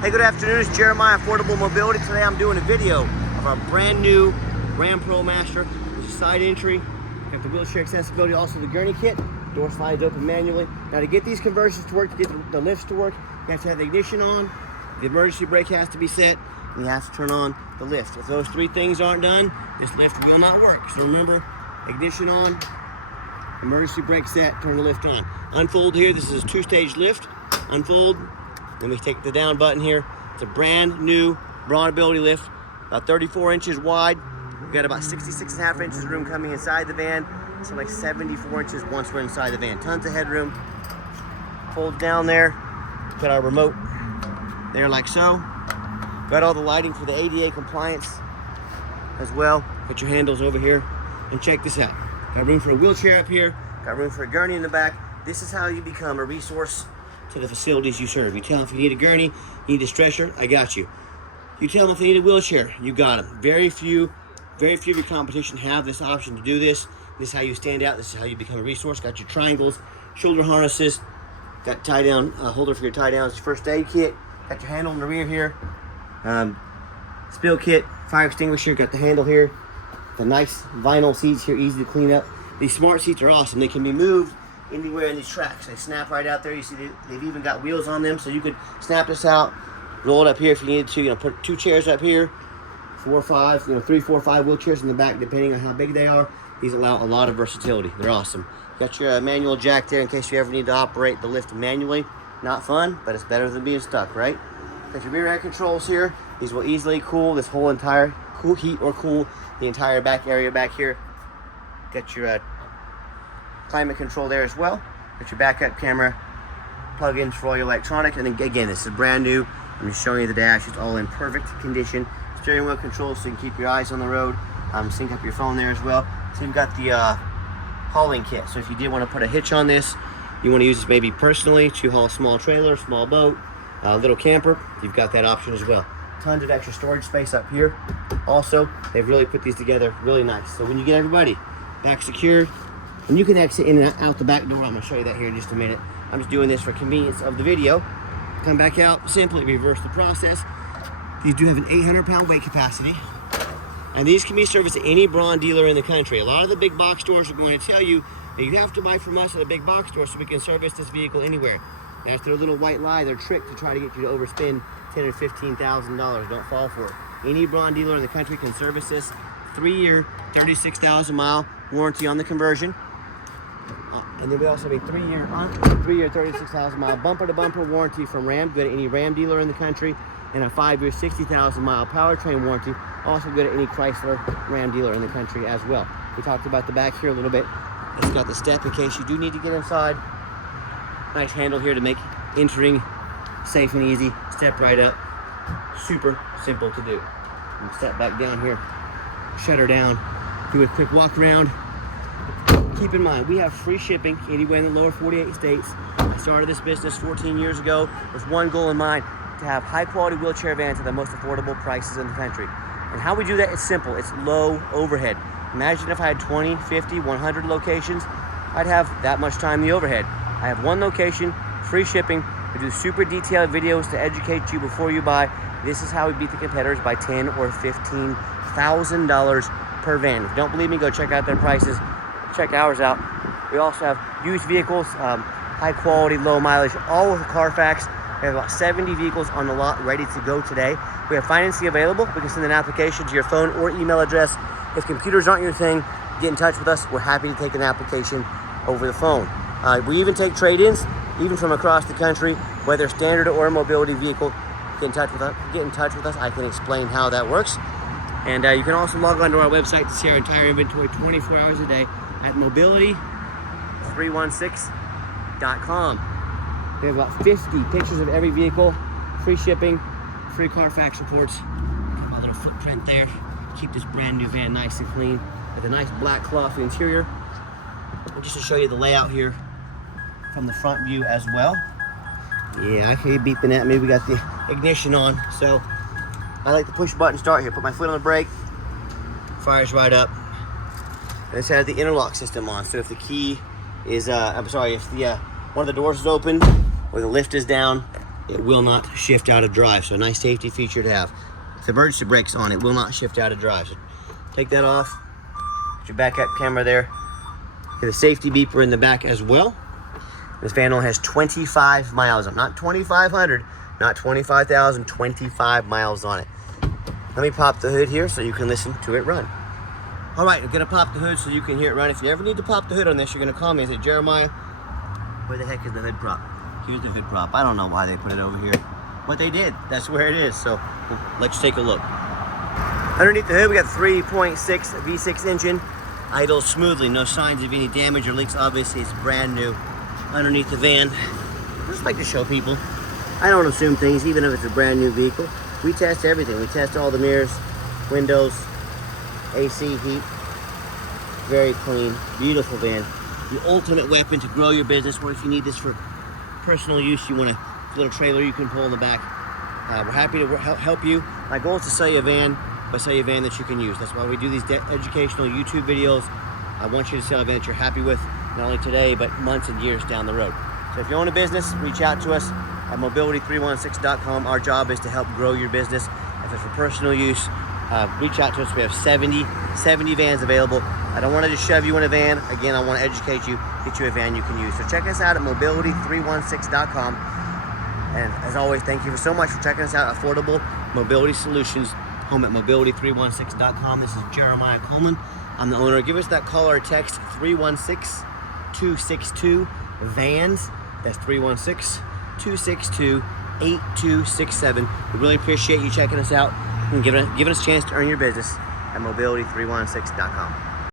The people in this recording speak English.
Hey, good afternoon. It's Jeremiah, Affordable Mobility. Today I'm doing a video of our brand new RAM ProMaster. There's a side entry, got the wheelchair accessibility, also the gurney kit. Door slides open manually. Now to get these conversions to work, to get the lifts to work, you have to have the ignition on, the emergency brake has to be set, and you have to turn on the lift. If those three things aren't done, this lift will not work. So remember, ignition on, emergency brake set, turn the lift on. Unfold here, this is a two-stage lift. Unfold, then we take the down button here. It's a brand new broad ability lift, about 34 inches wide. We've got about 66.5 inches room coming inside the van. So like 74 inches once we're inside the van. Tons of headroom. Fold down there. Got our remote there like so. Got all the lighting for the ADA compliance as well. Put your handles over here and check this out. Got room for a wheelchair up here. Got room for a gurney in the back. This is how you become a resource to the facilities you serve. You tell them if you need a gurney, you need a stretcher, I got you. You tell them if they need a wheelchair, you got them. Very few of your competition have this option to do this. This is how you stand out. This is how you become a resource. Got your triangles, shoulder harnesses, got tie down holder for your tie downs, first aid kit, got your handle in the rear here, spill kit, fire extinguisher, got the handle here, the nice vinyl seats here, easy to clean up. These smart seats are awesome. They can be moved anywhere in these tracks. They snap right out there. You see they've even got wheels on them, so you could snap this out, roll it up here if you needed to. You know, put two chairs up here, 4 or 5, 3, 4, 5 wheelchairs in the back, depending on how big they are. These allow a lot of versatility. They're awesome. Got your manual jack there in case you ever need to operate the lift manually. Not fun, but it's better than being stuck, right? Got your rear air controls here. These will easily cool this whole entire heat or cool the entire back area back here. Got your climate control there as well. Got your backup camera, plug-ins for all your electronics, and then again, this is brand new. I'm just showing you the dash. It's all in perfect condition. Steering wheel controls so you can keep your eyes on the road. Sync up your phone there as well. So you've got the hauling kit. So if you did want to put a hitch on this, you want to use this maybe personally to haul a small trailer, small boat, a little camper, you've got that option as well. Tons of extra storage space up here. Also, they've really put these together really nice. So when you get everybody back secure, and you can exit in and out the back door. I'm going to show you that here in just a minute. I'm just doing this for convenience of the video. Come back out, simply reverse the process. These do have an 800-pound weight capacity. And these can be serviced at any Braun dealer in the country. A lot of the big box stores are going to tell you that you have to buy from us at a big box store so we can service this vehicle anywhere. That's their little white lie, their trick to try to get you to overspend $10,000 or $15,000. Don't fall for it. Any Braun dealer in the country can service this. 3-year, 36,000-mile warranty on the conversion. And then we also have a 3-year, 36,000-mile bumper-to-bumper warranty from RAM. Go to any RAM dealer in the country. And a 5-year, 60,000-mile powertrain warranty. Also good at any Chrysler Ram dealer in the country as well. We talked about the back here a little bit. It's got the step in case you do need to get inside. Nice handle here to make entering safe and easy. Step right up. Super simple to do. And step back down here. Shut her down. Do a quick walk around. Keep in mind, we have free shipping anywhere in the lower 48 states. I started this business 14 years ago with one goal in mind: to have high-quality wheelchair vans at the most affordable prices in the country. And how we do that is simple. It's low overhead. Imagine if I had 20, 50, 100 locations, I'd have that much time in the overhead. I have one location, free shipping. We do super detailed videos to educate you before you buy. This is how we beat the competitors by $10,000 or $15,000 per van. If you don't believe me, go check out their prices. Check ours out. We also have used vehicles, high quality, low mileage, all with a Carfax. We have about 70 vehicles on the lot ready to go today. We have financing available. We can send an application to your phone or email address. If computers aren't your thing, get in touch with us. We're happy to take an application over the phone. We even take trade-ins, even from across the country, whether standard or a mobility vehicle. Get in touch with us. I can explain how that works. And you can also log on to our website to see our entire inventory 24 hours a day at mobility316.com. We have about 50 pictures of every vehicle, free shipping, free Carfax reports. My little footprint there. Keep this brand new van nice and clean with a nice black cloth interior. And just to show you the layout here from the front view as well. Yeah, I hear you beeping at me. We got the ignition on, so I like to push button start here. Put my foot on the brake, fires right up. And this has the interlock system on, so if the key is, if the one of the doors is open or the lift is down, it will not shift out of drive. So a nice safety feature to have. If the emergency brake's on, it will not shift out of drive. So take that off. Put your backup camera there. Get a safety beeper in the back as well. This van only has 25 miles on it. Not 2,500, not 25,000, 25 miles on it. Let me pop the hood here so you can listen to it run. All right, I'm gonna pop the hood so you can hear it run. If you ever need to pop the hood on this, you're gonna call me and say, Jeremiah, where the heck is the hood prop? Here's the hood prop. I don't know why they put it over here, but they did. That's where it is. So let's take a look. Underneath the hood, we got 3.6 V6 engine. Idles smoothly, no signs of any damage or leaks. Obviously, it's brand new. Underneath the van, I just like to show people, I don't assume things, even if it's a brand new vehicle. We test everything. We test all the mirrors, windows, AC, heat. Very clean, beautiful van. The ultimate weapon to grow your business, or if you need this for personal use, you want a little trailer you can pull in the back. We're happy to help you. My goal is to sell you a van, but sell you a van that you can use. That's why we do these educational YouTube videos. I want you to sell a van that you're happy with, not only today, but months and years down the road. So if you own a business, reach out to us at mobility316.com. Our job is to help grow your business. If it's for personal use, reach out to us. We have 70 vans available. I don't want to just shove you in a van. Again, I want to educate you, get you a van you can use. So check us out at mobility316.com. And as always, thank you so much for checking us out. Affordable Mobility Solutions, home at mobility316.com. This is Jeremiah Coleman. I'm the owner. Give us that call or text, 316-262-VANS. That's 316-262-8267. We really appreciate you checking us out and giving us a chance to earn your business at mobility316.com.